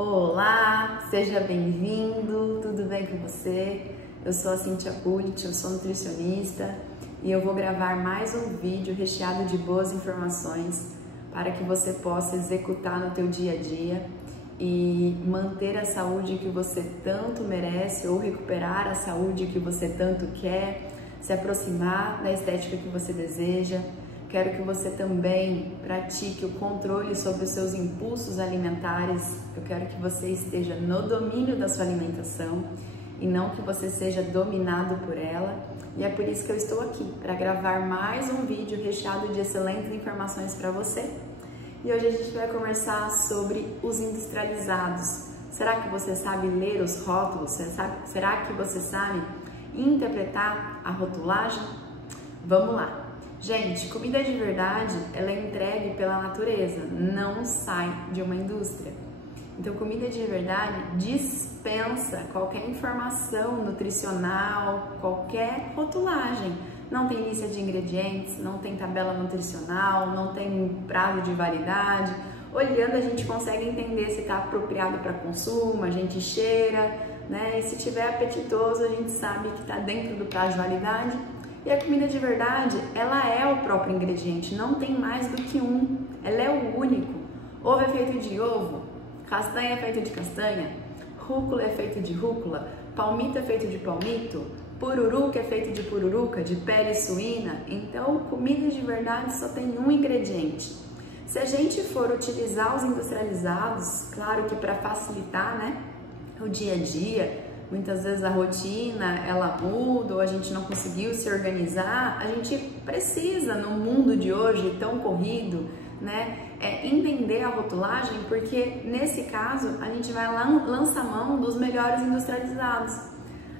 Olá, seja bem-vindo, tudo bem com você? Eu sou a Cíntia Pulit, eu sou nutricionista e eu vou gravar mais um vídeo recheado de boas informações para que você possa executar no teu dia a dia e manter a saúde que você tanto merece ou recuperar a saúde que você tanto quer, se aproximar da estética que você deseja. Quero que você também pratique o controle sobre os seus impulsos alimentares. Eu quero que você esteja no domínio da sua alimentação e não que você seja dominado por ela. E é por isso que eu estou aqui, para gravar mais um vídeo recheado de excelentes informações para você. E hoje a gente vai conversar sobre os industrializados. Será que você sabe ler os rótulos? Será que você sabe interpretar a rotulagem? Vamos lá! Gente, comida de verdade, ela é entregue pela natureza, não sai de uma indústria. Então, comida de verdade dispensa qualquer informação nutricional, qualquer rotulagem. Não tem lista de ingredientes, não tem tabela nutricional, não tem prazo de validade. Olhando, a gente consegue entender se está apropriado para consumo, a gente cheira, né? E se tiver apetitoso, a gente sabe que está dentro do prazo de validade. E a comida de verdade, ela é o próprio ingrediente, não tem mais do que um, ela é o único. Ovo é feito de ovo, castanha é feito de castanha, rúcula é feito de rúcula, palmito é feito de palmito, pururuca é feito de pururuca, de pele suína. Então, comida de verdade só tem um ingrediente. Se a gente for utilizar os industrializados, claro que para facilitar, né, o dia a dia, muitas vezes a rotina ela muda ou a gente não conseguiu se organizar, a gente precisa no mundo de hoje tão corrido, né, entender a rotulagem, porque nesse caso a gente vai lançar mão dos melhores industrializados,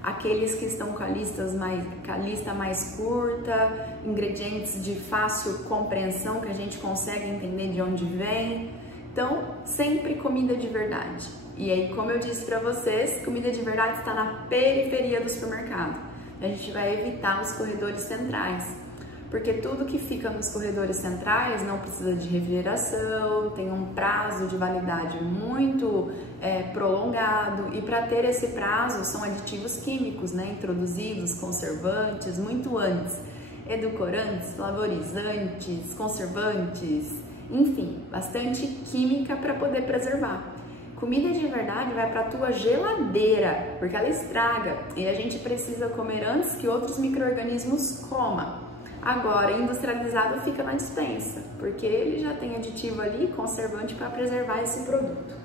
aqueles que estão com a lista mais curta, ingredientes de fácil compreensão que a gente consegue entender de onde vem. Então, sempre comida de verdade. E aí, como eu disse para vocês, comida de verdade está na periferia do supermercado. A gente vai evitar os corredores centrais, porque tudo que fica nos corredores centrais não precisa de refrigeração, tem um prazo de validade muito prolongado, e para ter esse prazo são aditivos químicos, né, introduzidos, conservantes, muito antes, edulcorantes, flavorizantes, conservantes, enfim, bastante química para poder preservar. Comida de verdade vai para a tua geladeira, porque ela estraga e a gente precisa comer antes que outros micro-organismos comam. Agora, industrializado fica na despensa, porque ele já tem aditivo ali, conservante para preservar esse produto.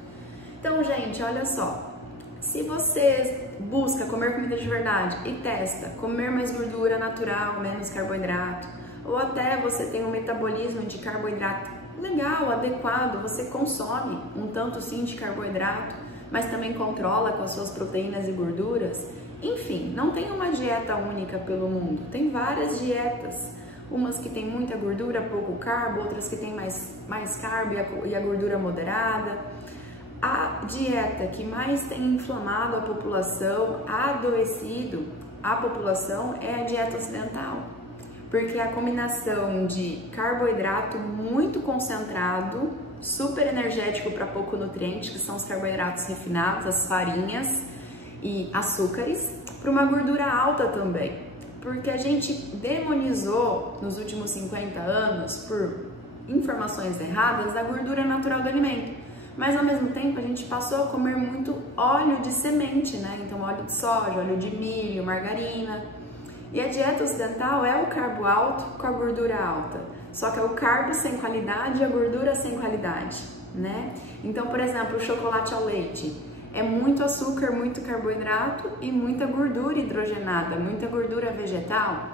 Então, gente, olha só, se você busca comer comida de verdade e testa comer mais gordura natural, menos carboidrato, ou até você tem um metabolismo de carboidrato legal, adequado, você consome um tanto sim de carboidrato, mas também controla com as suas proteínas e gorduras. Enfim, não tem uma dieta única pelo mundo, tem várias dietas, umas que tem muita gordura, pouco carbo, outras que tem mais carbo e a gordura moderada. A dieta que mais tem inflamado a população, adoecido a população, é a dieta ocidental. Porque a combinação de carboidrato muito concentrado, super energético para pouco nutriente, que são os carboidratos refinados, as farinhas e açúcares, para uma gordura alta também. Porque a gente demonizou nos últimos 50 anos, por informações erradas, a gordura natural do alimento. Mas ao mesmo tempo a gente passou a comer muito óleo de semente, né? Então óleo de soja, óleo de milho, margarina. E a dieta ocidental é o carbo alto com a gordura alta, só que é o carbo sem qualidade e a gordura sem qualidade, né? Então, por exemplo, o chocolate ao leite é muito açúcar, muito carboidrato e muita gordura hidrogenada, muita gordura vegetal.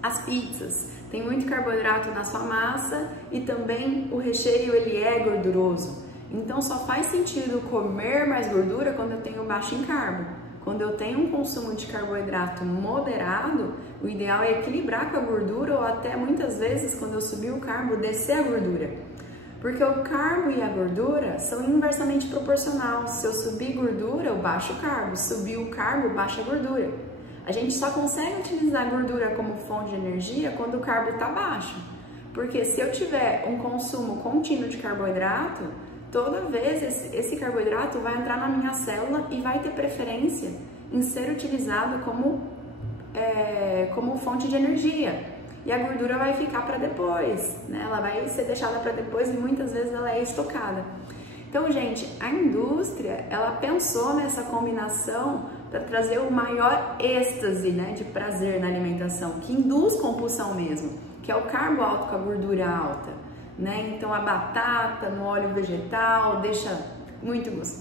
As pizzas têm muito carboidrato na sua massa e também o recheio ele é gorduroso. Então, só faz sentido comer mais gordura quando eu tenho baixo em carbo. Quando eu tenho um consumo de carboidrato moderado, o ideal é equilibrar com a gordura ou até muitas vezes, quando eu subir o carbo, descer a gordura. Porque o carbo e a gordura são inversamente proporcionais. Se eu subir gordura, eu baixo o carbo. Subir o carbo, baixa a gordura. A gente só consegue utilizar a gordura como fonte de energia quando o carbo está baixo. Porque se eu tiver um consumo contínuo de carboidrato, toda vez esse carboidrato vai entrar na minha célula e vai ter preferência em ser utilizado como fonte de energia. E a gordura vai ficar para depois, né? Ela vai ser deixada para depois e muitas vezes ela é estocada. Então, gente, a indústria, ela pensou nessa combinação para trazer o maior êxtase, né, de prazer na alimentação, que induz compulsão mesmo, que é o carbo alto com a gordura alta, né? Então, a batata no óleo vegetal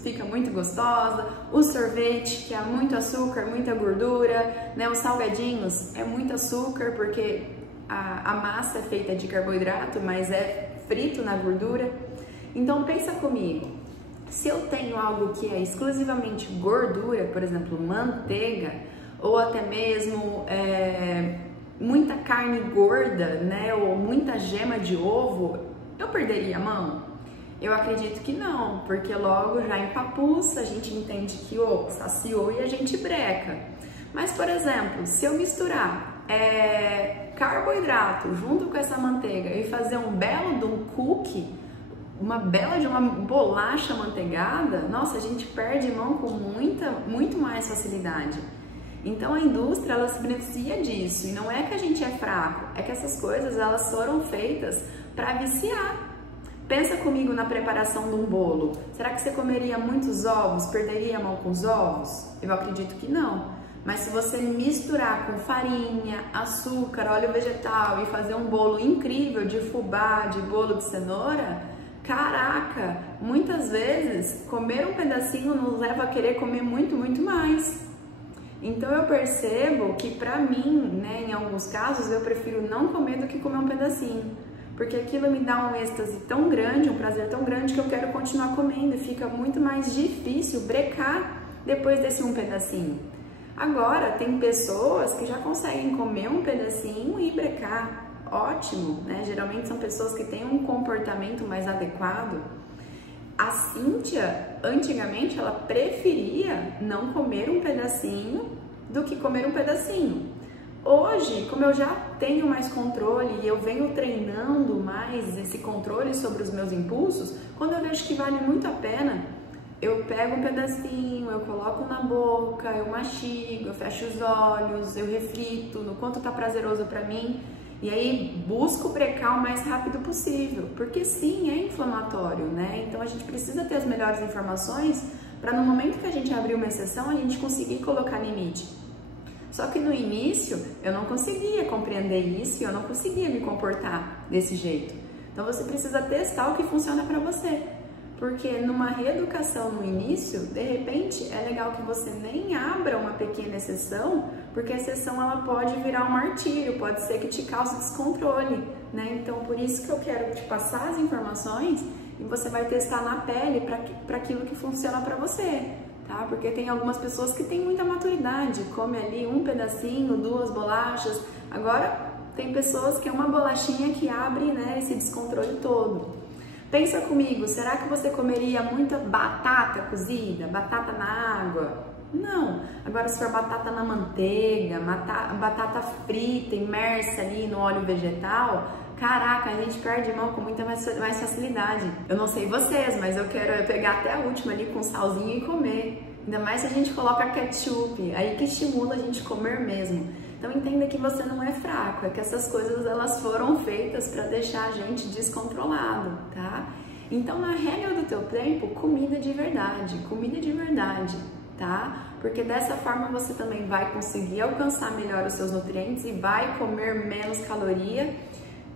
fica muito gostosa, o sorvete, que é muito açúcar, muita gordura, né? Os salgadinhos é muito açúcar, porque a massa é feita de carboidrato, mas é frito na gordura. Então pensa comigo, se eu tenho algo que é exclusivamente gordura, por exemplo, manteiga, ou até mesmo muita carne gorda, né, ou muita gema de ovo, eu perderia a mão? Eu acredito que não, porque logo já empapuça, a gente entende que saciou e a gente breca. Mas, por exemplo, se eu misturar carboidrato junto com essa manteiga e fazer um belo de um cookie, uma bolacha manteigada, nossa, a gente perde mão com muito mais facilidade. Então a indústria, ela se beneficia disso, e não é que a gente é fraco, é que essas coisas, elas foram feitas para viciar. Pensa comigo na preparação de um bolo. Será que você comeria muitos ovos, perderia a mão com os ovos? Eu acredito que não. Mas se você misturar com farinha, açúcar, óleo vegetal e fazer um bolo incrível de fubá, de bolo de cenoura, caraca, muitas vezes comer um pedacinho nos leva a querer comer muito mais. Então eu percebo que pra mim, né, em alguns casos, eu prefiro não comer do que comer um pedacinho. Porque aquilo me dá um êxtase tão grande, um prazer tão grande, que eu quero continuar comendo e fica muito mais difícil brecar depois desse um pedacinho. Agora, tem pessoas que já conseguem comer um pedacinho e brecar, ótimo, né? Geralmente são pessoas que têm um comportamento mais adequado. A Cíntia, antigamente, ela preferia não comer um pedacinho do que comer um pedacinho. Hoje, como eu já tenho mais controle e eu venho treinando mais esse controle sobre os meus impulsos, quando eu vejo que vale muito a pena, eu pego um pedacinho, eu coloco na boca, eu mastigo, eu fecho os olhos, eu reflito no quanto tá prazeroso para mim e aí busco brecar o mais rápido possível, porque sim, é inflamatório, né? Então a gente precisa ter as melhores informações para no momento que a gente abrir uma exceção, a gente conseguir colocar limite. Só que no início eu não conseguia compreender isso e eu não conseguia me comportar desse jeito. Então você precisa testar o que funciona para você. Porque numa reeducação no início, de repente, é legal que você nem abra uma pequena exceção, porque a exceção ela pode virar um martírio, pode ser que te cause descontrole, né? Então, por isso que eu quero te passar as informações e você vai testar na pele para aquilo que funciona para você, tá? Porque tem algumas pessoas que têm muita maturidade, come ali um pedacinho, 2 bolachas. Agora, tem pessoas que é uma bolachinha que abre, né, esse descontrole todo. Pensa comigo, será que você comeria muita batata cozida, batata na água? Não. Agora, se for batata na manteiga, batata frita, imersa ali no óleo vegetal, caraca, a gente perde mão com muita mais facilidade. Eu não sei vocês, mas eu quero pegar até a última ali com salzinho e comer. Ainda mais se a gente coloca ketchup, aí que estimula a gente comer mesmo. Então entenda que você não é fraco, é que essas coisas elas foram feitas para deixar a gente descontrolado, tá? Então na regra do teu tempo, comida de verdade, tá? Porque dessa forma você também vai conseguir alcançar melhor os seus nutrientes e vai comer menos caloria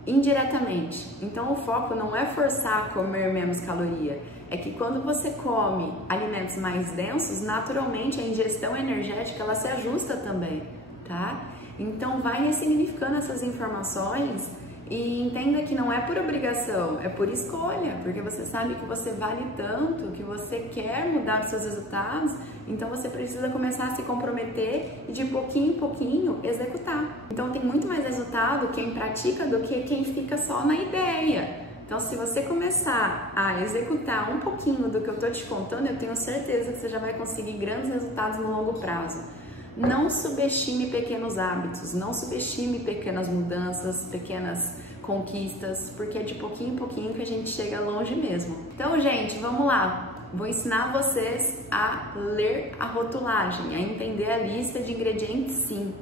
indiretamente. Então o foco não é forçar a comer menos caloria, é que quando você come alimentos mais densos, naturalmente a ingestão energética ela se ajusta também, tá? Então vai ressignificando essas informações e entenda que não é por obrigação, é por escolha, porque você sabe que você vale tanto, que você quer mudar os seus resultados, então você precisa começar a se comprometer e de pouquinho em pouquinho executar. Então tem muito mais resultado quem pratica do que quem fica só na ideia. Então se você começar a executar um pouquinho do que eu tô te contando, eu tenho certeza que você já vai conseguir grandes resultados no longo prazo. Não subestime pequenos hábitos, não subestime pequenas mudanças, pequenas conquistas, porque é de pouquinho em pouquinho que a gente chega longe mesmo. Então, gente, vamos lá. Vou ensinar vocês a ler a rotulagem, a entender a lista de ingredientes, sim.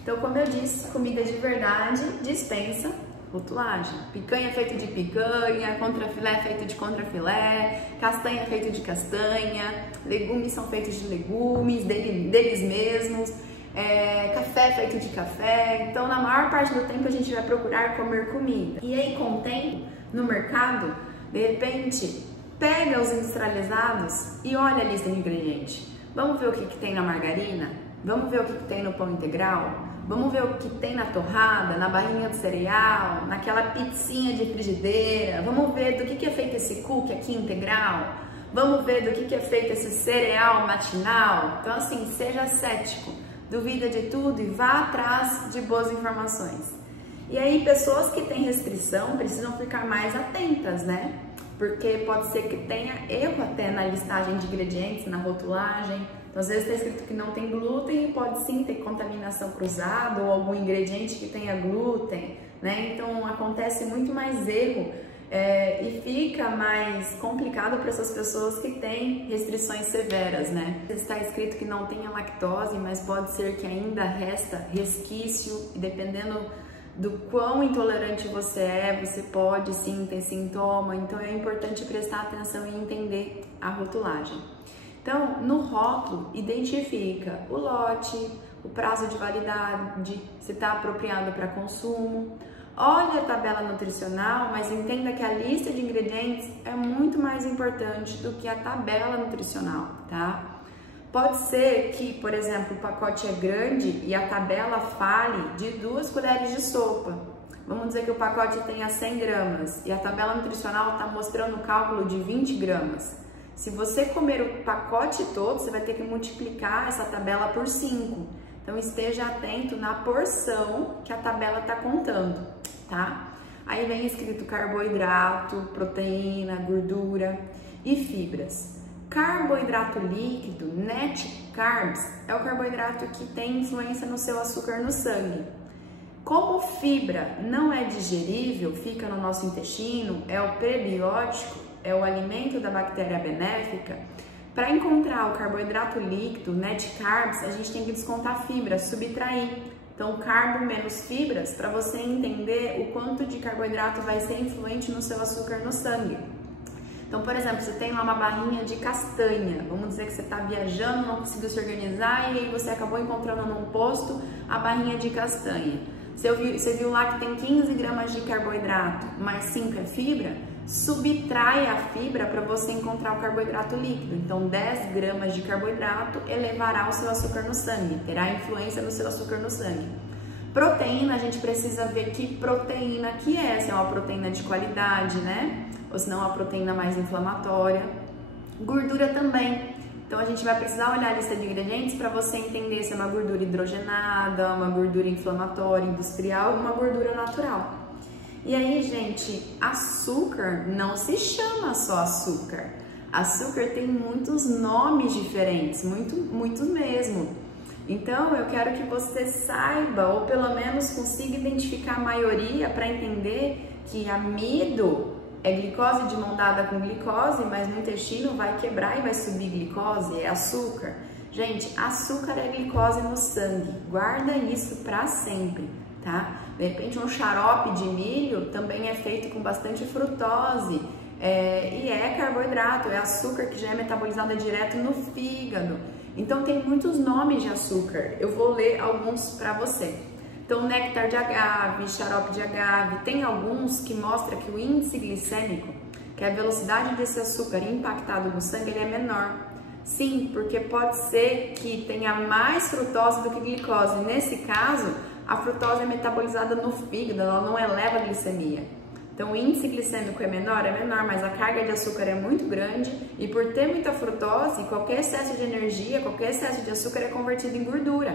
Então, como eu disse, comida de verdade dispensa rotulagem. Picanha é feito de picanha, contrafilé é feito de contrafilé, castanha é feito de castanha, legumes são feitos de legumes, deles mesmos, café é feito de café. Então, na maior parte do tempo, a gente vai procurar comer comida. E aí, com o tempo, no mercado, de repente, pega os industrializados e olha a lista de ingredientes. Vamos ver o que tem na margarina? Vamos ver o que tem no pão integral? Vamos ver o que tem na torrada, na barrinha de cereal, naquela pizzinha de frigideira. Vamos ver do que é feito esse cookie aqui integral. Vamos ver do que é feito esse cereal matinal. Então, assim, seja cético, duvida de tudo e vá atrás de boas informações. E aí, pessoas que têm restrição precisam ficar mais atentas, né? Porque pode ser que tenha erro até na listagem de ingredientes, na rotulagem. Então, às vezes está escrito que não tem glúten e pode sim ter contaminação cruzada ou algum ingrediente que tenha glúten, né? Então, acontece muito mais erro e fica mais complicado para essas pessoas que têm restrições severas, né? Está escrito que não tenha lactose, mas pode ser que ainda resta resquício e dependendo do quão intolerante você pode sim ter sintoma. Então, é importante prestar atenção e entender a rotulagem. Então, no rótulo, identifica o lote, o prazo de validade, se está apropriado para consumo. Olha a tabela nutricional, mas entenda que a lista de ingredientes é muito mais importante do que a tabela nutricional, tá? Pode ser que, por exemplo, o pacote é grande e a tabela fale de 2 colheres de sopa. Vamos dizer que o pacote tenha 100 gramas e a tabela nutricional está mostrando o cálculo de 20 gramas. Se você comer o pacote todo, você vai ter que multiplicar essa tabela por 5. Então, esteja atento na porção que a tabela está contando, tá? Aí vem escrito carboidrato, proteína, gordura e fibras. Carboidrato líquido, net carbs, é o carboidrato que tem influência no seu açúcar no sangue. Como fibra não é digerível, fica no nosso intestino, é o prebiótico, é o alimento da bactéria benéfica, para encontrar o carboidrato líquido, net carbs, a gente tem que descontar fibra, subtrair. Então, carbo menos fibras, para você entender o quanto de carboidrato vai ser influente no seu açúcar no sangue. Então, por exemplo, você tem lá uma barrinha de castanha, vamos dizer que você está viajando, não conseguiu se organizar e aí você acabou encontrando num posto a barrinha de castanha. Você viu lá que tem 15 gramas de carboidrato, mais 5 é fibra? Subtrai a fibra para você encontrar o carboidrato líquido. Então, 10 gramas de carboidrato elevará o seu açúcar no sangue, terá influência no seu açúcar no sangue. Proteína, a gente precisa ver que proteína que é, se é uma proteína de qualidade, né? Ou se não, uma proteína mais inflamatória. Gordura também. Então, a gente vai precisar olhar a lista de ingredientes para você entender se é uma gordura hidrogenada, uma gordura inflamatória, industrial ou uma gordura natural. E aí, gente, açúcar não se chama só açúcar. Açúcar tem muitos nomes diferentes, muitos mesmo. Então, eu quero que você saiba, ou pelo menos consiga identificar a maioria para entender que amido é glicose de mão dada com glicose, mas no intestino vai quebrar e vai subir glicose, é açúcar. Gente, açúcar é glicose no sangue, guarda isso para sempre, tá? De repente, um xarope de milho também é feito com bastante frutose e é carboidrato, é açúcar que já é metabolizado direto no fígado. Então, tem muitos nomes de açúcar, eu vou ler alguns para você. Então, néctar de agave, xarope de agave, tem alguns que mostram que o índice glicêmico, que é a velocidade desse açúcar impactado no sangue, ele é menor. Sim, porque pode ser que tenha mais frutose do que glicose. Nesse caso, a frutose é metabolizada no fígado, ela não eleva a glicemia. Então, o índice glicêmico é menor, mas a carga de açúcar é muito grande e por ter muita frutose, qualquer excesso de energia, qualquer excesso de açúcar é convertido em gordura.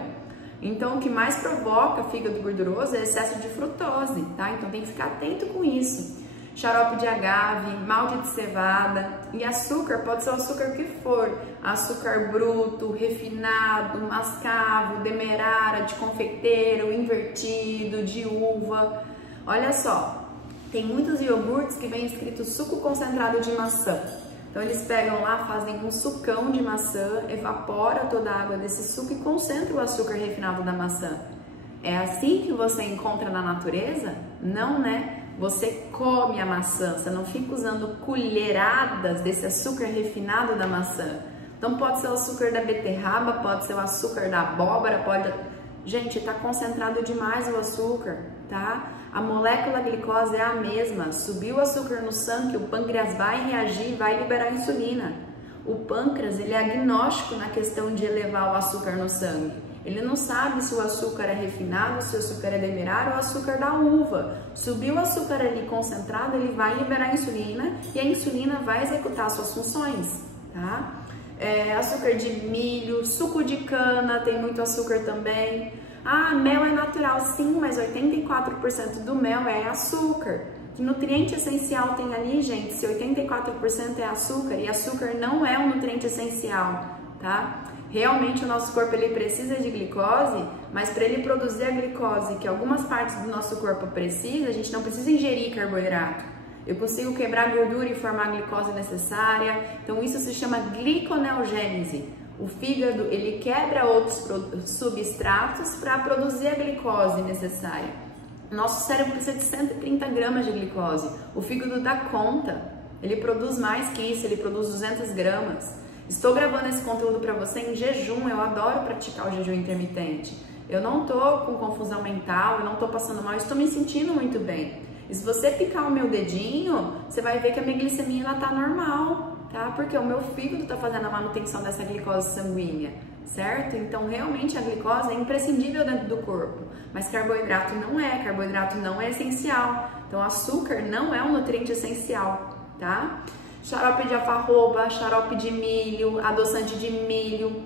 Então, o que mais provoca fígado gorduroso é excesso de frutose, tá? Então, tem que ficar atento com isso. Xarope de agave, malte de cevada e açúcar, pode ser o açúcar que for, açúcar bruto, refinado, mascavo, demerara, de confeiteiro, invertido, de uva. Olha só, Tem muitos iogurtes que vem escrito suco concentrado de maçã. Então eles pegam lá, fazem um sucão de maçã, evapora toda a água desse suco e concentra o açúcar refinado da maçã. É assim que você encontra na natureza? Não, né? Você come a maçã, você não fica usando colheradas desse açúcar refinado da maçã. Então pode ser o açúcar da beterraba, pode ser o açúcar da abóbora, pode... Gente, tá concentrado demais o açúcar, tá? A molécula glicose é a mesma. Subiu o açúcar no sangue, o pâncreas vai reagir e vai liberar insulina. O pâncreas, ele é agnóstico na questão de elevar o açúcar no sangue. Ele não sabe se o açúcar é refinado, se o açúcar é demerara ou o açúcar da uva. Subiu o açúcar ali concentrado, ele vai liberar insulina e a insulina vai executar suas funções, tá? Açúcar de milho, suco de cana, tem muito açúcar também. Ah, mel é natural, sim, mas 84% do mel é açúcar. Que nutriente essencial tem ali, gente? Se 84% é açúcar, e açúcar não é um nutriente essencial, tá? Realmente o nosso corpo ele precisa de glicose, mas para ele produzir a glicose que algumas partes do nosso corpo precisa, a gente não precisa ingerir carboidrato. Eu consigo quebrar a gordura e formar a glicose necessária, então isso se chama gliconeogênese. O fígado ele quebra outros substratos para produzir a glicose necessária. Nosso cérebro precisa de 130 gramas de glicose, o fígado dá conta, ele produz mais que isso, ele produz 200 gramas. Estou gravando esse conteúdo para você em jejum, eu adoro praticar o jejum intermitente. Eu não estou com confusão mental, eu não estou passando mal, eu estou me sentindo muito bem. E se você picar o meu dedinho, você vai ver que a minha glicemia está normal, tá? Porque o meu fígado está fazendo a manutenção dessa glicose sanguínea, certo? Então realmente a glicose é imprescindível dentro do corpo, mas carboidrato não é essencial. Então açúcar não é um nutriente essencial, tá? Xarope de alfarroba, xarope de milho, adoçante de milho,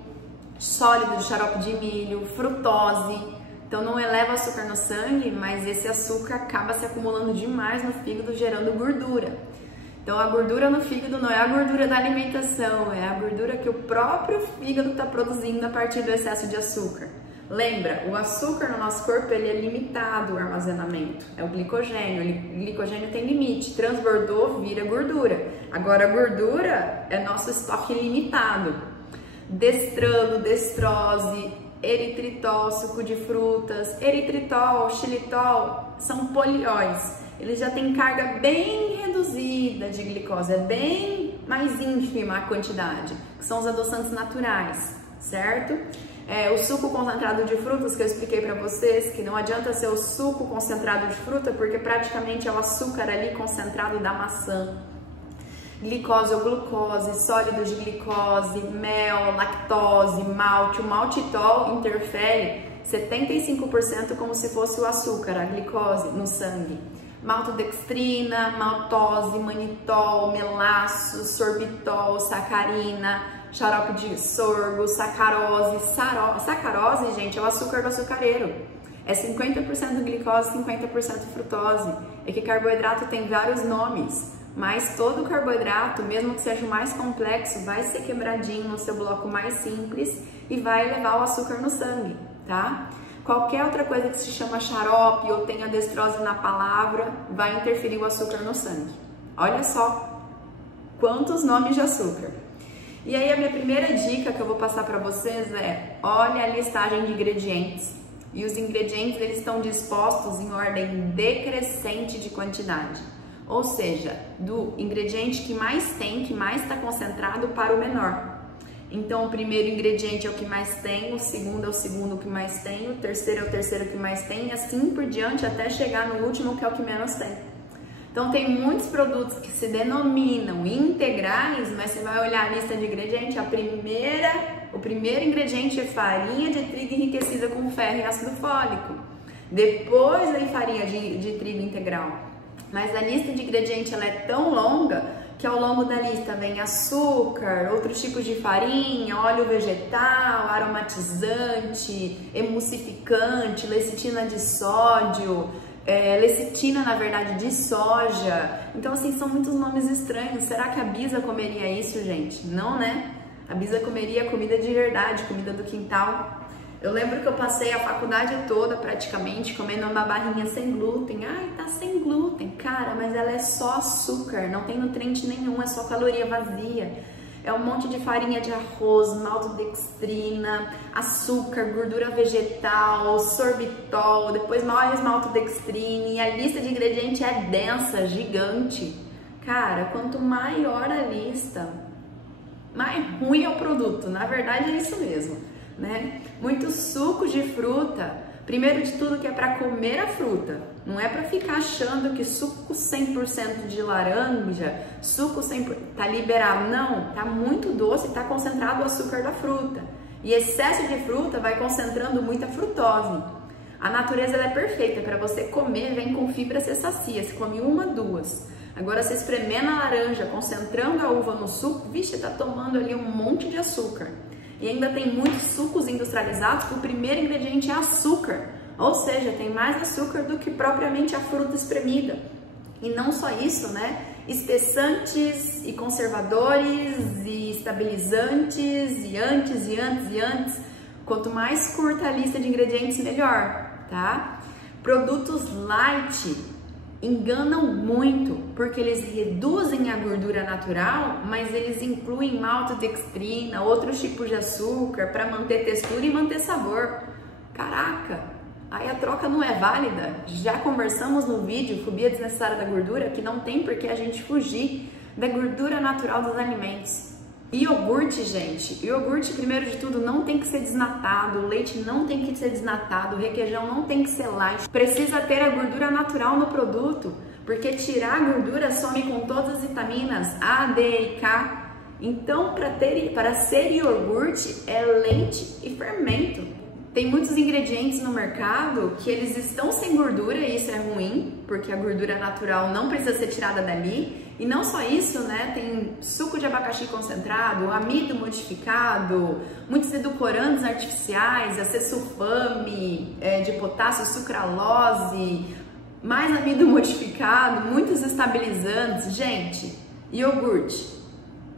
sólido de xarope de milho, frutose. Então não eleva o açúcar no sangue, mas esse açúcar acaba se acumulando demais no fígado, gerando gordura. Então a gordura no fígado não é a gordura da alimentação, é a gordura que o próprio fígado está produzindo a partir do excesso de açúcar. Lembra, o açúcar no nosso corpo ele é limitado o armazenamento, é o glicogênio, o glicogênio tem limite, transbordou, vira gordura. Agora a gordura é nosso estoque limitado. Destrano, destrose, eritritol, suco de frutas, eritritol, xilitol, são polióis. Eles já têm carga bem reduzida de glicose, é bem mais ínfima a quantidade, que são os adoçantes naturais, certo? O suco concentrado de frutas que eu expliquei para vocês, que não adianta ser o suco concentrado de fruta, porque praticamente é o açúcar ali concentrado da maçã. Glicose ou glucose, sólidos de glicose, mel, lactose, malte. O maltitol interfere 75% como se fosse o açúcar, a glicose no sangue. Maltodextrina, maltose, manitol, melaço, sorbitol, sacarina, xarope de sorgo, sacarose. Sacarose, gente, é o açúcar do açucareiro. É 50% glicose, 50% frutose. É que carboidrato tem vários nomes, mas todo carboidrato, mesmo que seja o mais complexo, vai ser quebradinho no seu bloco mais simples e vai elevar o açúcar no sangue, tá? Qualquer outra coisa que se chama xarope ou tenha destrose na palavra vai interferir o açúcar no sangue. Olha só quantos nomes de açúcar. E aí a minha primeira dica que eu vou passar para vocês é: olha a listagem de ingredientes. E os ingredientes eles estão dispostos em ordem decrescente de quantidade. Ou seja, do ingrediente que mais tem, que mais está concentrado, para o menor. Então o primeiro ingrediente é o que mais tem, o segundo é o segundo que mais tem, o terceiro é o terceiro que mais tem, e assim por diante até chegar no último que é o que menos tem. Então tem muitos produtos que se denominam integrais, mas você vai olhar a lista de ingredientes, o primeiro ingrediente é farinha de trigo enriquecida com ferro e ácido fólico. Depois vem farinha de trigo integral. Mas a lista de ingredientes ela é tão longa que ao longo da lista vem açúcar, outros tipos de farinha, óleo vegetal, aromatizante, emulsificante, lecitina de sódio, lecitina, na verdade, de soja. Então, assim, são muitos nomes estranhos. Será que a Bisa comeria isso, gente? Não, né? A Bisa comeria comida de verdade, comida do quintal. Eu lembro que eu passei a faculdade toda praticamente comendo uma barrinha sem glúten. Ai, tá sem glúten. Cara, mas ela é só açúcar, não tem nutriente nenhum, é só caloria vazia. É um monte de farinha de arroz, maltodextrina, açúcar, gordura vegetal, sorbitol, depois mais maltodextrina, e a lista de ingredientes é densa, gigante. Cara, quanto maior a lista, mais ruim é o produto. Na verdade é isso mesmo, né? Muitos sucos de fruta. Primeiro de tudo que é para comer a fruta, não é para ficar achando que suco 100% de laranja, suco 100% tá liberado, não, tá muito doce, tá concentrado o açúcar da fruta. E excesso de fruta vai concentrando muita frutose. A natureza ela é perfeita, para você comer vem com fibra, você sacia, você come uma, duas. Agora você espremendo a laranja, concentrando a uva no suco, vixe, tá tomando ali um monte de açúcar. E ainda tem muitos sucos industrializados que o primeiro ingrediente é açúcar, ou seja, tem mais açúcar do que propriamente a fruta espremida. E não só isso, né? Espessantes e conservadores e estabilizantes e antes. Quanto mais curta a lista de ingredientes, melhor, tá? Produtos light enganam muito, porque eles reduzem a gordura natural, mas eles incluem maltodextrina, outros tipos de açúcar para manter textura e manter sabor. Caraca, aí a troca não é válida. Já conversamos no vídeo Fobia Desnecessária da Gordura que não tem por que a gente fugir da gordura natural dos alimentos. Iogurte, gente, iogurte primeiro de tudo não tem que ser desnatado, o leite não tem que ser desnatado, o requeijão não tem que ser light, precisa ter a gordura natural no produto, porque tirar a gordura some com todas as vitaminas A, D e K. Então, para ser iogurte é leite e fermento. Tem muitos ingredientes no mercado que eles estão sem gordura e isso é ruim, porque a gordura natural não precisa ser tirada dali. E não só isso, né? Tem suco de abacaxi concentrado, amido modificado, muitos edulcorantes artificiais, acesulfame, de potássio, sucralose, mais amido modificado, muitos estabilizantes. Gente, iogurte,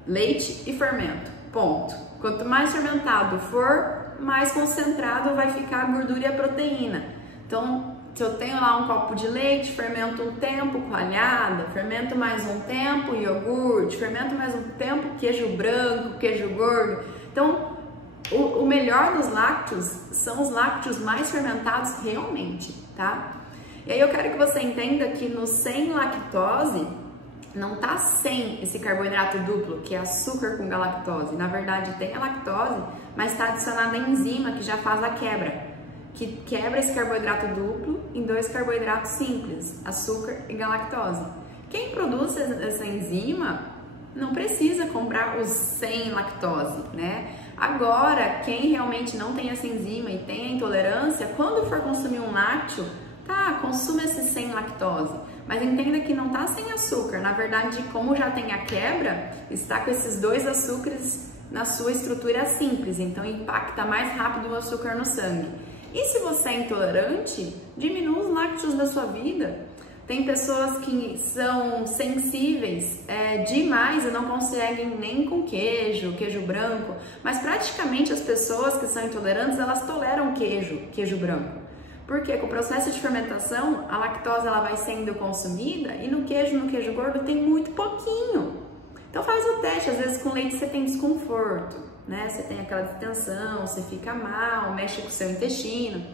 leite e fermento, ponto. Quanto mais fermentado for, mais concentrado vai ficar a gordura e a proteína. Então, se eu tenho lá um copo de leite, fermento um tempo, coalhada, fermento mais um tempo, iogurte, fermento mais um tempo, queijo branco, queijo gordo. Então, o melhor dos lácteos são os lácteos mais fermentados realmente, tá? E aí eu quero que você entenda que no sem lactose, não tá sem esse carboidrato duplo, que é açúcar com galactose. Na verdade, tem a lactose, mas está adicionada a enzima que já faz a quebra, que quebra esse carboidrato duplo em 2 carboidratos simples, açúcar e galactose. Quem produz essa enzima não precisa comprar os sem lactose, né? Agora, quem realmente não tem essa enzima e tem a intolerância, quando for consumir um lácteo, tá, consuma esse sem lactose. Mas entenda que não está sem açúcar, na verdade, como já tem a quebra, está com esses 2 açúcares na sua estrutura simples, então impacta mais rápido o açúcar no sangue. E se você é intolerante, diminua os lácteos da sua vida. Tem pessoas que são sensíveis demais e não conseguem nem com queijo branco, mas praticamente as pessoas que são intolerantes, elas toleram queijo branco. Porque com o processo de fermentação, a lactose ela vai sendo consumida e no queijo gordo tem muito pouquinho. Então faz o teste, às vezes com leite você tem desconforto, né? Você tem aquela distensão, você fica mal, mexe com o seu intestino.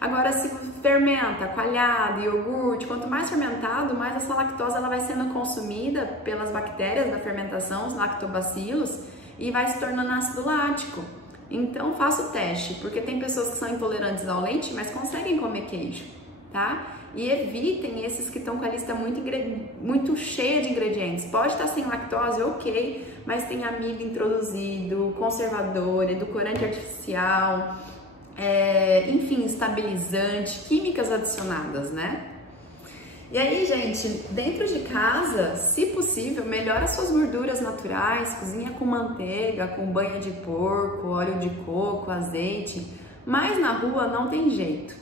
Agora se fermenta, coalhada, iogurte, quanto mais fermentado, mais essa lactose ela vai sendo consumida pelas bactérias da fermentação, os lactobacilos, e vai se tornando ácido lático. Então faça o teste, porque tem pessoas que são intolerantes ao leite, mas conseguem comer queijo, tá? E evitem esses que estão com a lista muito cheia de ingredientes. Pode estar sem lactose, ok, mas tem amido introduzido, conservador, edulcorante artificial, enfim, estabilizante, químicas adicionadas, né? E aí, gente, dentro de casa, se possível, melhora suas gorduras naturais, cozinha com manteiga, com banha de porco, óleo de coco, azeite, mas na rua não tem jeito,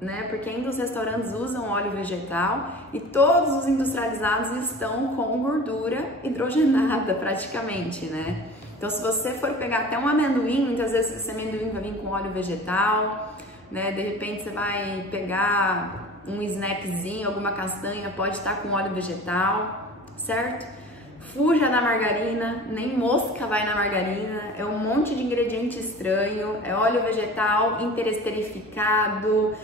né? Porque ainda os restaurantes usam óleo vegetal e todos os industrializados estão com gordura hidrogenada praticamente, né? Então, se você for pegar até um amendoim, muitas vezes esse amendoim vai vir com óleo vegetal, né? De repente você vai pegar um snackzinho, alguma castanha, pode estar com óleo vegetal, certo? Fuja da margarina, nem mosca vai na margarina, é um monte de ingrediente estranho, é óleo vegetal interesterificado,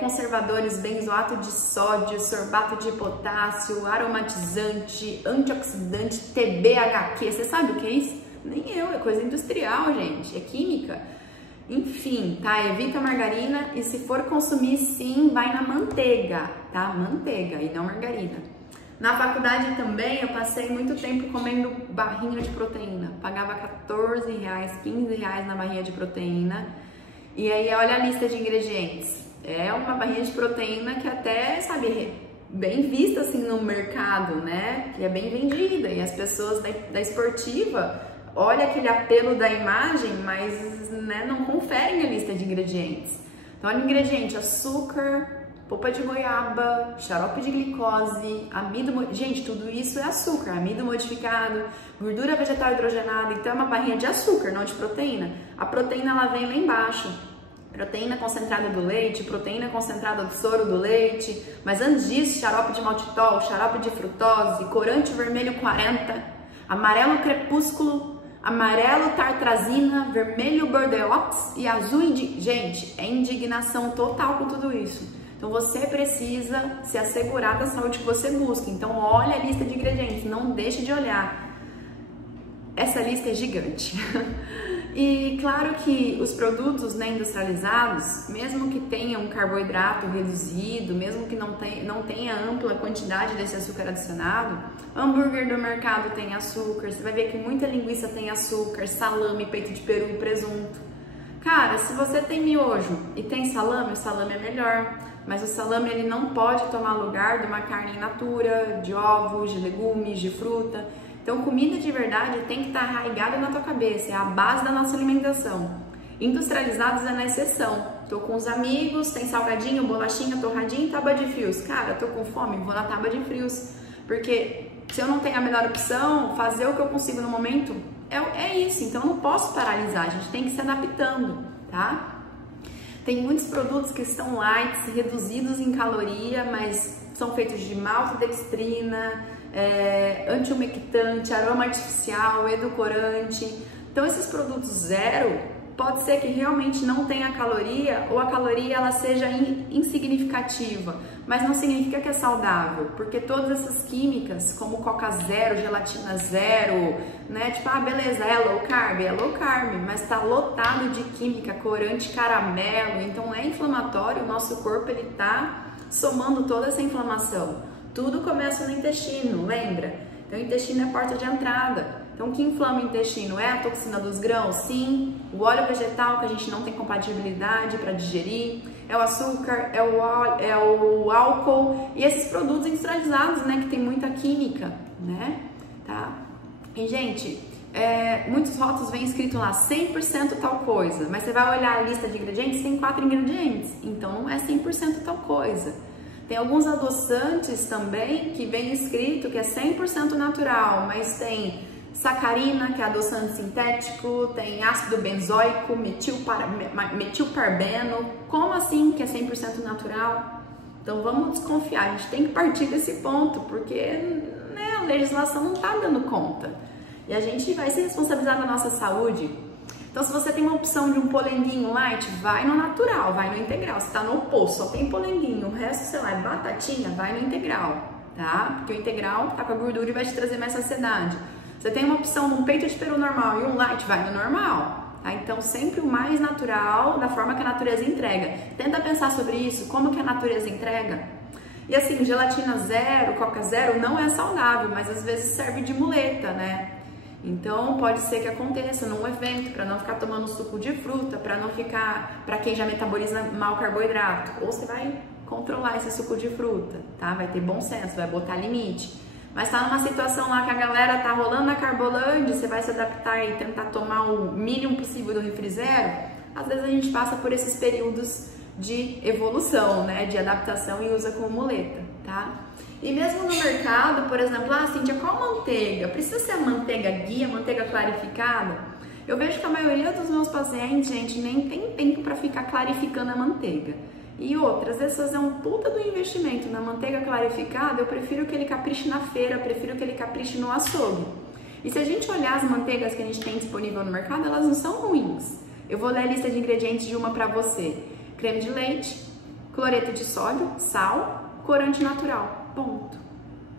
conservadores, benzoato de sódio, sorbato de potássio, aromatizante, antioxidante, TBHQ, você sabe o que é isso? Nem eu, é coisa industrial, gente, é química. Enfim, tá? Evita a margarina e se for consumir, sim, vai na manteiga, tá? Manteiga e não margarina. Na faculdade também eu passei muito tempo comendo barrinha de proteína, pagava R$14, R$15 na barrinha de proteína, e aí olha a lista de ingredientes, é uma barrinha de proteína que até, sabe, bem vista assim no mercado, né, que é bem vendida, e as pessoas da esportiva olham aquele apelo da imagem, mas né, não conferem a lista de ingredientes. Então olha o ingrediente: açúcar, polpa de goiaba, xarope de glicose, amido... Gente, tudo isso é açúcar, amido modificado, gordura vegetal hidrogenada, então é uma barrinha de açúcar, não de proteína. A proteína, ela vem lá embaixo. Proteína concentrada do leite, proteína concentrada do soro do leite, mas antes disso, xarope de maltitol, xarope de frutose, corante vermelho 40, amarelo crepúsculo, amarelo tartrazina, vermelho bordeaux e azul... Gente, é indignação total com tudo isso. Então você precisa se assegurar da saúde que você busca. Então olha a lista de ingredientes, não deixe de olhar. Essa lista é gigante. E claro que os produtos, né, industrializados, mesmo que tenham um carboidrato reduzido, mesmo que não tenha ampla quantidade desse açúcar adicionado, hambúrguer do mercado tem açúcar, você vai ver que muita linguiça tem açúcar, salame, peito de peru e presunto. Cara, se você tem miojo e tem salame, o salame é melhor. Mas o salame, ele não pode tomar lugar de uma carne in natura, de ovos, de legumes, de fruta. Então, comida de verdade tem que estar arraigada na tua cabeça, é a base da nossa alimentação. Industrializados é na exceção. Tô com os amigos, tem salgadinho, bolachinha, torradinha e tábua de frios. Cara, tô com fome, vou na tábua de frios. Porque se eu não tenho a melhor opção, fazer o que eu consigo no momento, é isso. Então, eu não posso paralisar, a gente tem que se adaptando, tá? Tem muitos produtos que são light, reduzidos em caloria, mas são feitos de maltodextrina, antiumectante, aroma artificial, edulcorante. Então esses produtos zero, pode ser que realmente não tenha caloria ou a caloria ela seja insignificativa, mas não significa que é saudável, porque todas essas químicas, como Coca Zero, gelatina zero, né, tipo, ah, beleza, é low carb, mas tá lotado de química, corante, caramelo, então é inflamatório, o nosso corpo ele tá somando toda essa inflamação. Tudo começa no intestino, lembra? Então o intestino é a porta de entrada. Então, o que inflama o intestino é a toxina dos grãos? Sim. O óleo vegetal, que a gente não tem compatibilidade para digerir, é o açúcar, é o álcool e esses produtos industrializados, né, que tem muita química, né? Tá? E, gente, muitos rótulos vem escrito lá 100% tal coisa, mas você vai olhar a lista de ingredientes, tem 4 ingredientes, então não é 100% tal coisa. Tem alguns adoçantes também que vem escrito que é 100% natural, mas tem sacarina, que é adoçante sintético, tem ácido benzoico, metilparbeno. Como assim que é 100% natural? Então vamos desconfiar, a gente tem que partir desse ponto, porque né, a legislação não está dando conta. E a gente vai se responsabilizar da nossa saúde. Então se você tem uma opção de um polenguinho light, vai no natural, vai no integral. Se está no oposto, só tem polenguinho, o resto, sei lá, é batatinha, vai no integral, tá? Porque o integral tá com a gordura e vai te trazer mais saciedade. Você tem uma opção de um peito de peru normal e um light, vai no normal, tá? Então sempre o mais natural, da forma que a natureza entrega. Tenta pensar sobre isso, como que a natureza entrega. E assim, gelatina zero, Coca Zero não é saudável, mas às vezes serve de muleta, né? Então pode ser que aconteça num evento, para não ficar tomando suco de fruta, para não ficar, para quem já metaboliza mal carboidrato. Ou você vai controlar esse suco de fruta, tá? Vai ter bom senso, vai botar limite. Mas tá numa situação lá que a galera tá rolando na Carbolândia, você vai se adaptar e tentar tomar o mínimo possível do refri zero, às vezes a gente passa por esses períodos de evolução, né, de adaptação e usa como muleta, tá? E mesmo no mercado, por exemplo, Cíntia, qual manteiga? Precisa ser a manteiga ghee, a manteiga clarificada? Eu vejo que a maioria dos meus pacientes, gente, nem tem tempo para ficar clarificando a manteiga. E outras, às vezes fazer um puta do investimento na manteiga clarificada, eu prefiro que ele capriche na feira, prefiro que ele capriche no açougue. E se a gente olhar as manteigas que a gente tem disponível no mercado, elas não são ruins. Eu vou ler a lista de ingredientes de uma para você. Creme de leite, cloreto de sódio, sal, corante natural. Ponto.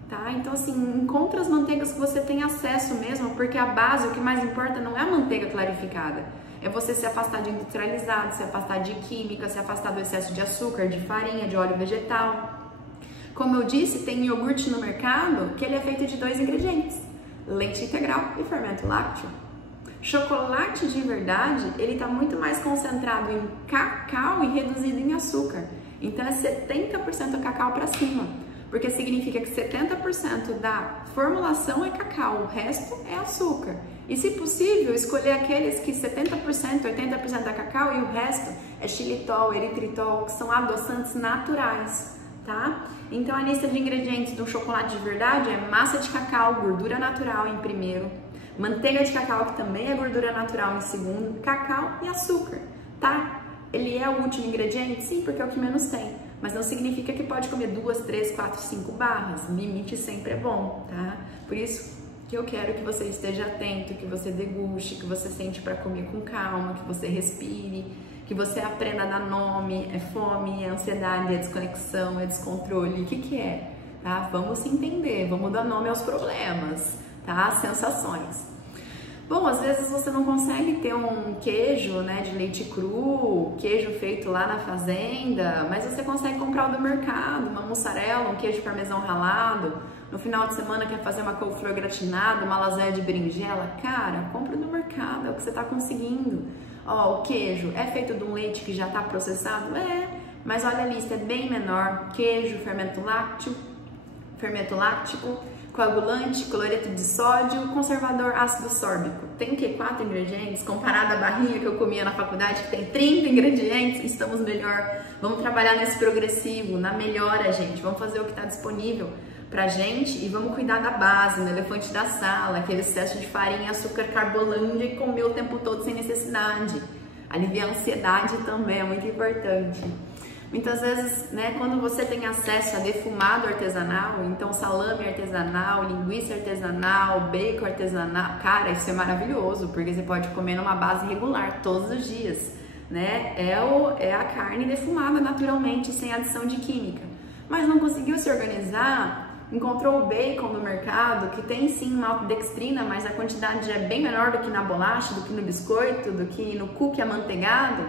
Tá? Então, assim, encontra as manteigas que você tem acesso mesmo, porque a base, o que mais importa não é a manteiga clarificada. É você se afastar de industrializado, se afastar de química, se afastar do excesso de açúcar, de farinha, de óleo vegetal. Como eu disse, tem iogurte no mercado que ele é feito de 2 ingredientes. Leite integral e fermento lácteo. Chocolate de verdade, ele está muito mais concentrado em cacau e reduzido em açúcar. Então é 70% cacau para cima, porque significa que 70% da formulação é cacau, o resto é açúcar. E se possível, escolher aqueles que 70%, 80% é cacau e o resto é xilitol, eritritol, que são adoçantes naturais. Tá? Então a lista de ingredientes do chocolate de verdade é massa de cacau, gordura natural em primeiro, manteiga de cacau, que também é gordura natural em segundo, cacau e açúcar, tá? Ele é o último ingrediente? Sim, porque é o que menos tem, mas não significa que pode comer 2, 3, 4, 5 barras, limite sempre é bom, tá? Por isso que eu quero que você esteja atento, que você deguste, que você sente para comer com calma, que você respire, que você aprenda a dar nome, é fome, é ansiedade, é desconexão, é descontrole, o que que é? Tá? Vamos se entender, vamos dar nome aos problemas, tá? Às sensações. Bom, às vezes você não consegue ter um queijo, né, de leite cru, queijo feito lá na fazenda, mas você consegue comprar o do mercado, uma mussarela, um queijo parmesão ralado. No final de semana quer fazer uma couve-flor gratinada, uma lasanha de berinjela? Cara, compra do mercado, é o que você está conseguindo. Ó, o queijo é feito de um leite que já está processado? É, mas olha a lista, é bem menor. Queijo, fermento láctico, coagulante, cloreto de sódio, conservador, ácido sórbico. Tem o quê? 4 ingredientes? Comparado à barrinha que eu comia na faculdade, que tem 30 ingredientes, estamos melhor. Vamos trabalhar nesse progressivo, na melhora, gente. Vamos fazer o que está disponível pra gente e vamos cuidar da base, no elefante da sala, aquele excesso de farinha, açúcar, carbolândia e comer o tempo todo sem necessidade. Aliviar a ansiedade também é muito importante. Muitas vezes, né, quando você tem acesso a defumado artesanal, então salame artesanal, linguiça artesanal, bacon artesanal, cara, isso é maravilhoso, porque você pode comer numa base regular todos os dias, né? É a carne defumada naturalmente, sem adição de química. Mas não conseguiu se organizar? Encontrou o bacon no mercado, que tem sim maltodextrina, mas a quantidade é bem menor do que na bolacha, do que no biscoito, do que no cookie amanteigado.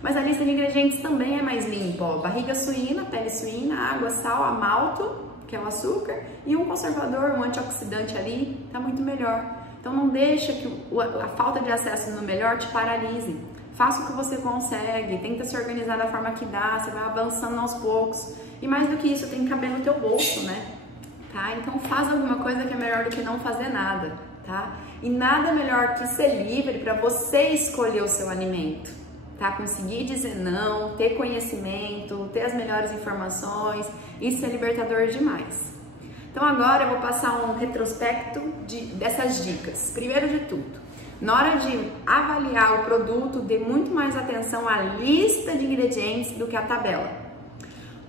Mas a lista de ingredientes também é mais limpa, ó. Barriga suína, pele suína, água, sal, amalto, que é o açúcar, e um conservador, um antioxidante ali, tá muito melhor. Então não deixa que a falta de acesso no melhor te paralise. Faça o que você consegue, tenta se organizar da forma que dá, você vai avançando aos poucos. E mais do que isso, tem que caber no teu bolso, né? Tá? Então faz alguma coisa que é melhor do que não fazer nada, tá? E nada melhor que ser livre para você escolher o seu alimento, tá? Conseguir dizer não, ter conhecimento, ter as melhores informações, isso é libertador demais. Então agora eu vou passar um retrospecto dessas dicas. Primeiro de tudo, na hora de avaliar o produto, dê muito mais atenção à lista de ingredientes do que à tabela.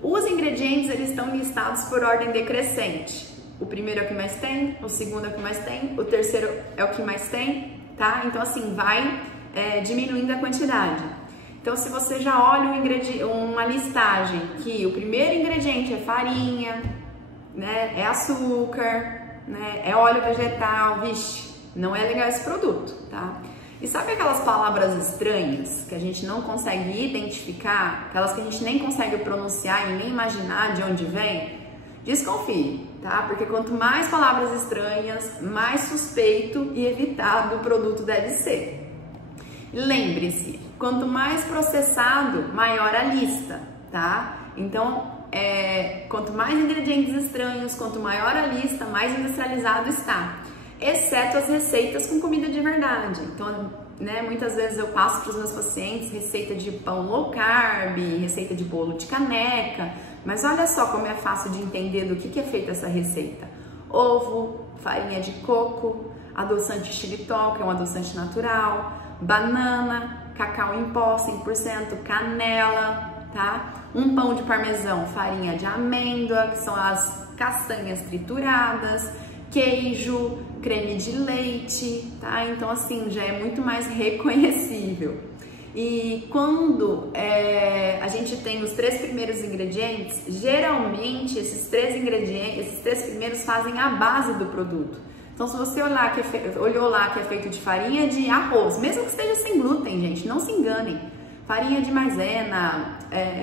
Os ingredientes, eles estão listados por ordem decrescente. O primeiro é o que mais tem, o segundo é o que mais tem, o terceiro é o que mais tem, tá? Então, assim, vai diminuindo a quantidade. Então, se você já olha uma listagem que o primeiro ingrediente é farinha, né, é açúcar, né, é óleo vegetal, vixe, não é legal esse produto, tá? E sabe aquelas palavras estranhas que a gente não consegue identificar, aquelas que a gente nem consegue pronunciar e nem imaginar de onde vem? Desconfie, tá? Porque quanto mais palavras estranhas, mais suspeito e evitado o produto deve ser. Lembre-se, quanto mais processado, maior a lista, tá? Então, quanto mais ingredientes estranhos, quanto maior a lista, mais industrializado está. Exceto as receitas com comida de verdade. Então, né? Muitas vezes eu passo para os meus pacientes receita de pão low carb, receita de bolo de caneca, mas olha só como é fácil de entender do que é feita essa receita. Ovo, farinha de coco, adoçante xilitol, que é um adoçante natural, banana, cacau em pó 100%, canela, tá? Um pão de parmesão, farinha de amêndoa, que são as castanhas trituradas, queijo, creme de leite, tá? Então assim, já é muito mais reconhecível. E quando a gente tem os 3 primeiros ingredientes, geralmente esses 3 ingredientes, esses 3 primeiros fazem a base do produto. Então se você olhou lá que é feito de farinha de arroz, mesmo que esteja sem glúten, gente, não se enganem. Farinha de maisena,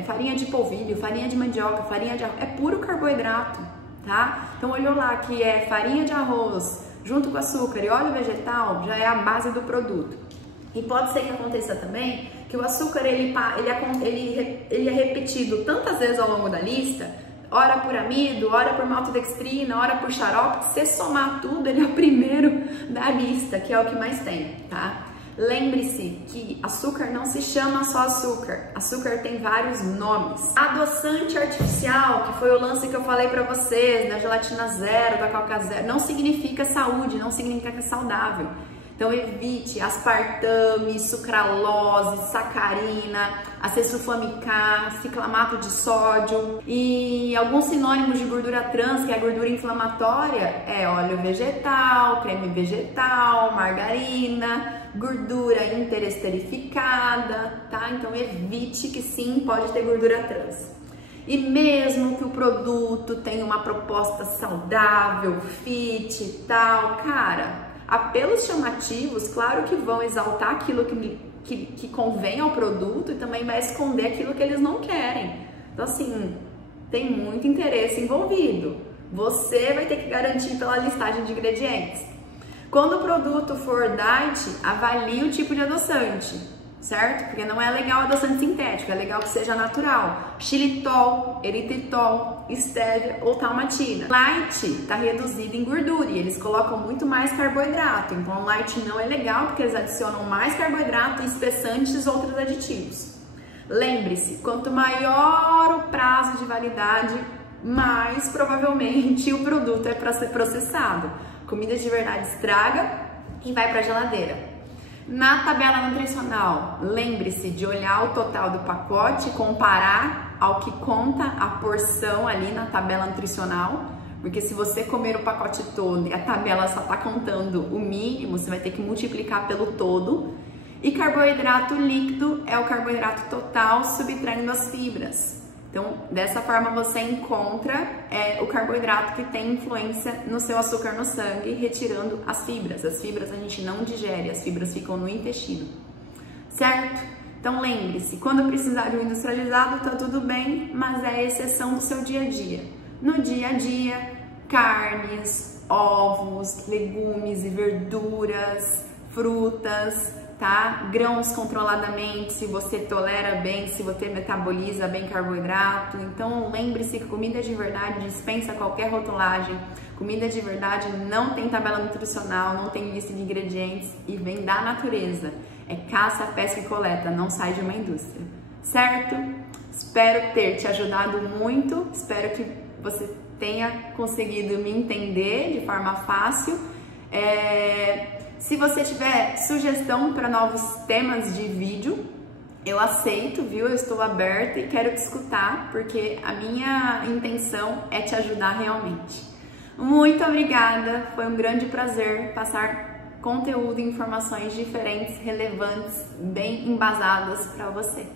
farinha de polvilho, farinha de mandioca, farinha de arroz, é puro carboidrato, tá? Então olhou lá que é farinha de arroz junto com açúcar e óleo vegetal, já é a base do produto. E pode ser que aconteça também que o açúcar ele é repetido tantas vezes ao longo da lista, ora por amido, ora por maltodextrina, ora por xarope, que se somar tudo ele é o primeiro da lista, que é o que mais tem, tá? Lembre-se que açúcar não se chama só açúcar, açúcar tem vários nomes. Adoçante artificial, que foi o lance que eu falei pra vocês, da gelatina zero, da coca zero, não significa saúde, não significa que é saudável. Então evite aspartame, sucralose, sacarina, acesulfame-K, ciclamato de sódio e alguns sinônimos de gordura trans, que é a gordura inflamatória, é óleo vegetal, creme vegetal, margarina, gordura interesterificada, tá? Então evite que sim, pode ter gordura trans. E mesmo que o produto tenha uma proposta saudável, fit e tal, cara, apelos chamativos, claro que vão exaltar aquilo que convém ao produto e também vai esconder aquilo que eles não querem. Então, assim, tem muito interesse envolvido. Você vai ter que garantir pela listagem de ingredientes. Quando o produto for diet, avalie o tipo de adoçante, certo? Porque não é legal adoçante sintético, é legal que seja natural. Xilitol, eritritol, estévia ou talmatina. Light está reduzido em gordura e eles colocam muito mais carboidrato. Então, light não é legal porque eles adicionam mais carboidrato, espessantes e outros aditivos. Lembre-se, quanto maior o prazo de validade, mais provavelmente o produto é para ser processado. Comida de verdade estraga e vai para a geladeira. Na tabela nutricional, lembre-se de olhar o total do pacote e comparar ao que conta a porção ali na tabela nutricional, porque se você comer o pacote todo e a tabela só está contando o mínimo, você vai ter que multiplicar pelo todo. E carboidrato líquido é o carboidrato total subtraindo as fibras. Então, dessa forma você encontra o carboidrato que tem influência no seu açúcar no sangue, retirando as fibras. As fibras a gente não digere, as fibras ficam no intestino, certo? Então lembre-se, quando precisar de um industrializado tá tudo bem, mas é a exceção do seu dia a dia. No dia a dia, carnes, ovos, legumes e verduras, frutas, tá? Grãos controladamente, se você tolera bem, se você metaboliza bem carboidrato. Então lembre-se que comida de verdade dispensa qualquer rotulagem. Comida de verdade não tem tabela nutricional, não tem lista de ingredientes e vem da natureza. É caça, pesca e coleta, não sai de uma indústria, certo? Espero ter te ajudado muito, espero que você tenha conseguido me entender de forma fácil. Se você tiver sugestão para novos temas de vídeo, eu aceito, viu? Eu estou aberta e quero te escutar, porque a minha intenção é te ajudar realmente. Muito obrigada, foi um grande prazer passar conteúdo e informações diferentes, relevantes, bem embasadas para você.